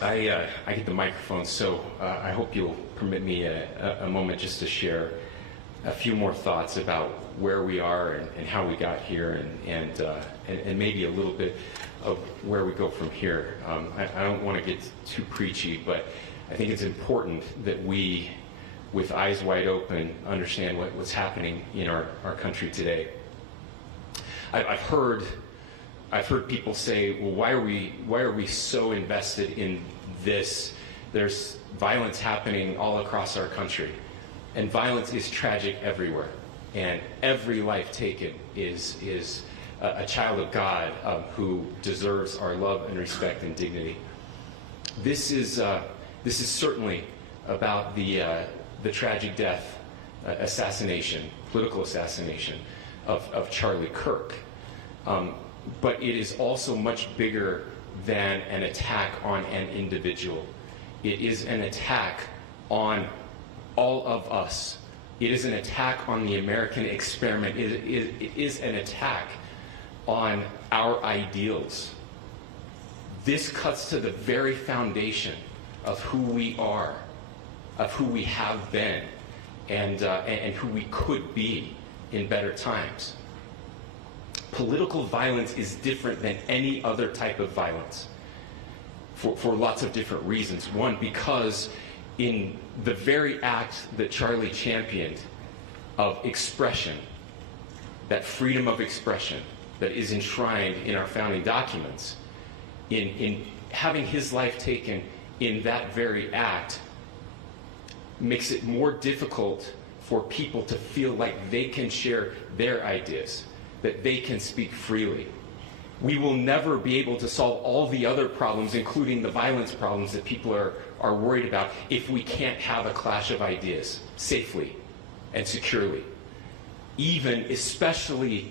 I get the microphone, so I hope you'll permit me a moment just to share a few more thoughts about where we are and how we got here, and maybe a little bit of where we go from here. I don't want to get too preachy, but I think it's important that we, with eyes wide open, understand what's happening in our country today. I've heard people say, well, why are we so invested in this? There's violence happening all across our country, and violence is tragic everywhere, and every life taken is a child of God who deserves our love and respect and dignity. This is certainly about the tragic death, political assassination of Charlie Kirk. But it is also much bigger than an attack on an individual. It is an attack on all of us. It is an attack on the American experiment. It is an attack on our ideals. This cuts to the very foundation of who we are, of who we have been, and who we could be in better times. Political violence is different than any other type of violence for lots of different reasons. One, because in the very act that Charlie championed of expression, that freedom of expression that is enshrined in our founding documents, in having his life taken in that very act, makes it more difficult for people to feel like they can share their ideas, that they can speak freely. We will never be able to solve all the other problems, including the violence problems that people are worried about, if we can't have a clash of ideas safely and securely. Even, especially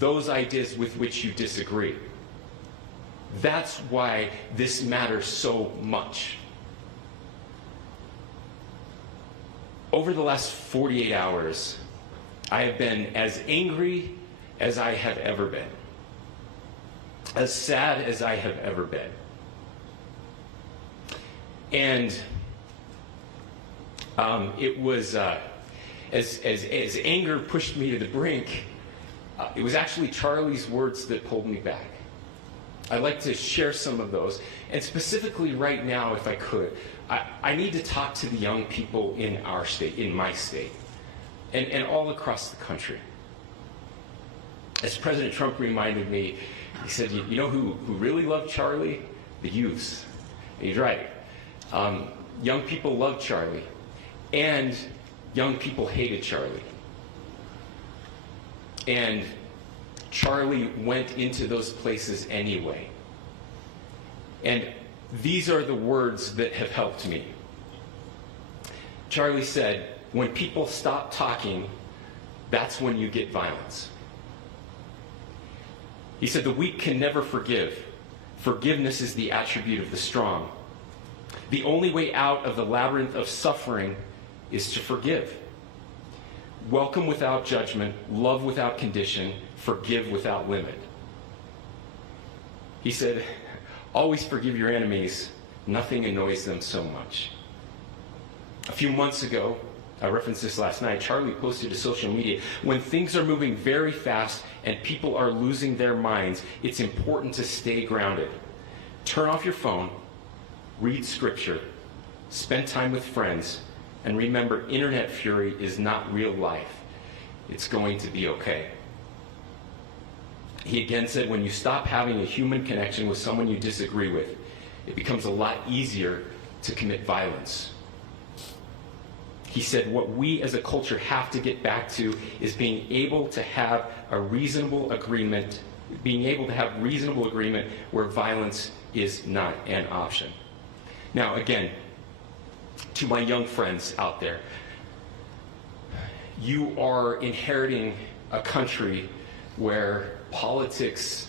those ideas with which you disagree. That's why this matters so much. Over the last 48 hours, I have been as angry as I have ever been, as sad as I have ever been. And it was, as anger pushed me to the brink, it was actually Charlie's words that pulled me back. I'd like to share some of those. And specifically right now, if I could, I need to talk to the young people in our state, in my state, and all across the country. As President Trump reminded me, he said, you know who really loved Charlie? The youths. And he's right. Young people loved Charlie, and young people hated Charlie. And Charlie went into those places anyway. And these are the words that have helped me. Charlie said, when people stop talking, that's when you get violence. He said, the weak can never forgive. Forgiveness is the attribute of the strong. The only way out of the labyrinth of suffering is to forgive. Welcome without judgment, love without condition, forgive without limit. He said, always forgive your enemies. Nothing annoys them so much. A few months ago, I referenced this last night, Charlie posted to social media, when things are moving very fast and people are losing their minds, it's important to stay grounded. Turn off your phone, read scripture, spend time with friends, and remember, internet fury is not real life. It's going to be okay. He again said, when you stop having a human connection with someone you disagree with, it becomes a lot easier to commit violence. He said, what we as a culture have to get back to is being able to have a reasonable agreement, where violence is not an option. Now, again, to my young friends out there, you are inheriting a country where politics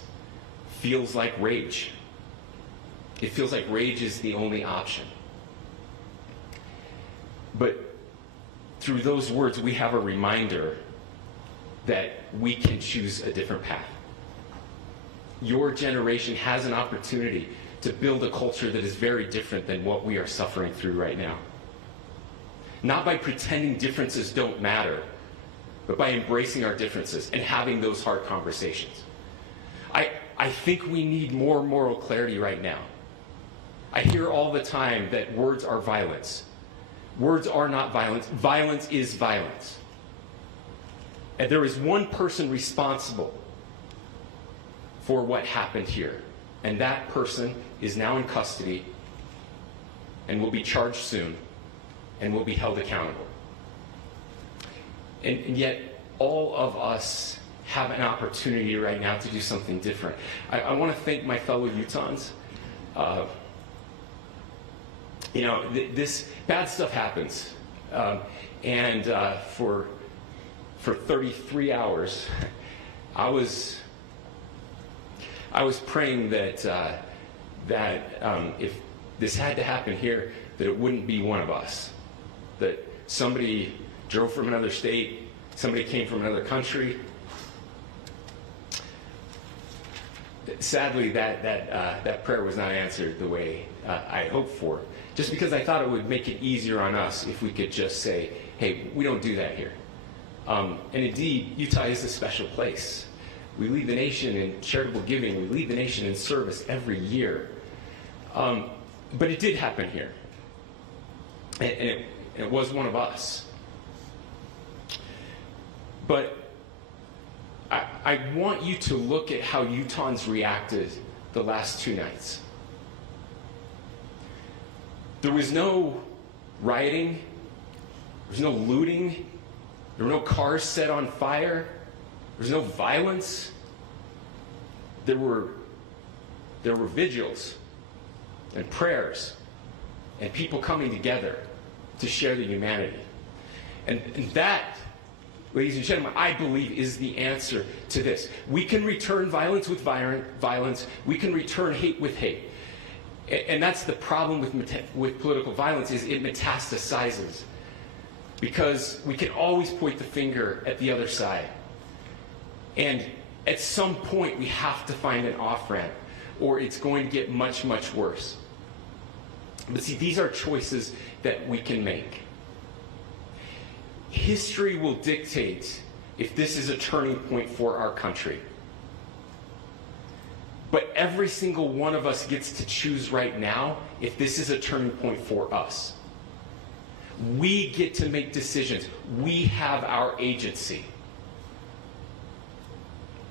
feels like rage. It feels like rage is the only option. But through those words, we have a reminder that we can choose a different path. Your generation has an opportunity to build a culture that is very different than what we are suffering through right now. Not by pretending differences don't matter, but by embracing our differences and having those hard conversations. I think we need more moral clarity right now. I hear all the time that words are violence. Words are not violence. Violence is violence. And there is one person responsible for what happened here. And that person is now in custody and will be charged soon and will be held accountable. And yet, all of us have an opportunity right now to do something different. I want to thank my fellow Utahns. This bad stuff happens. For 33 hours, I was praying that if this had to happen here, that it wouldn't be one of us. That somebody drove from another state, somebody came from another country. Sadly, that prayer was not answered the way I hoped for. Just because I thought it would make it easier on us if we could just say, hey, we don't do that here. And indeed, Utah is a special place. We lead the nation in charitable giving. We lead the nation in service every year. But it did happen here. And it was one of us. But I want you to look at how Utahns reacted the last 2 nights. There was no rioting. There was no looting. There were no cars set on fire. There was no violence. There were vigils and prayers and people coming together to share the humanity. And that, ladies and gentlemen, I believe is the answer to this. We can return violence with violence. We can return hate with hate. And that's the problem with political violence, is it metastasizes. Because we can always point the finger at the other side. And at some point, we have to find an off-ramp, or it's going to get much, much worse. But see, these are choices that we can make. History will dictate if this is a turning point for our country. But every single one of us gets to choose right now if this is a turning point for us. We get to make decisions. We have our agency.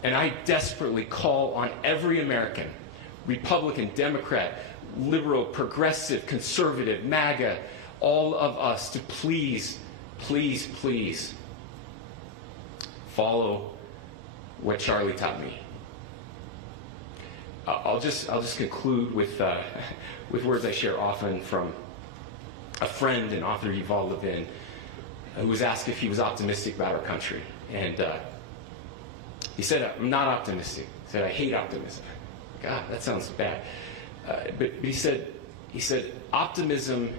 And I desperately call on every American, Republican, Democrat, liberal, progressive, conservative, MAGA, all of us to please, please, please follow what Charlie taught me. I'll just conclude with words I share often from a friend and author, Yuval Levin, who was asked if he was optimistic about our country. And he said, I'm not optimistic. He said, I hate optimism. God, that sounds bad. But he said, optimism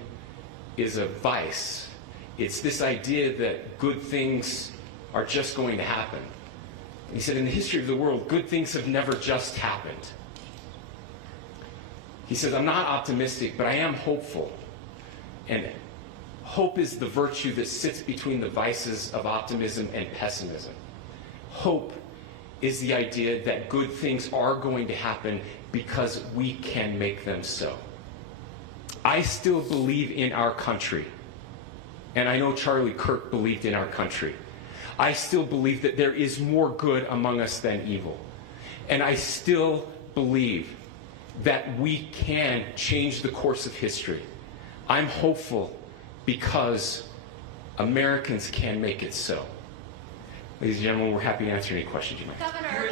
is a vice. It's this idea that good things are just going to happen. And he said, in the history of the world, good things have never just happened. He says, I'm not optimistic, but I am hopeful. And hope is the virtue that sits between the vices of optimism and pessimism. Hope is the idea that good things are going to happen because we can make them so. I still believe in our country. And I know Charlie Kirk believed in our country. I still believe that there is more good among us than evil. And I still believe that we can change the course of history. I'm hopeful because Americans can make it so. Ladies and gentlemen, we're happy to answer any questions you might have. Governor,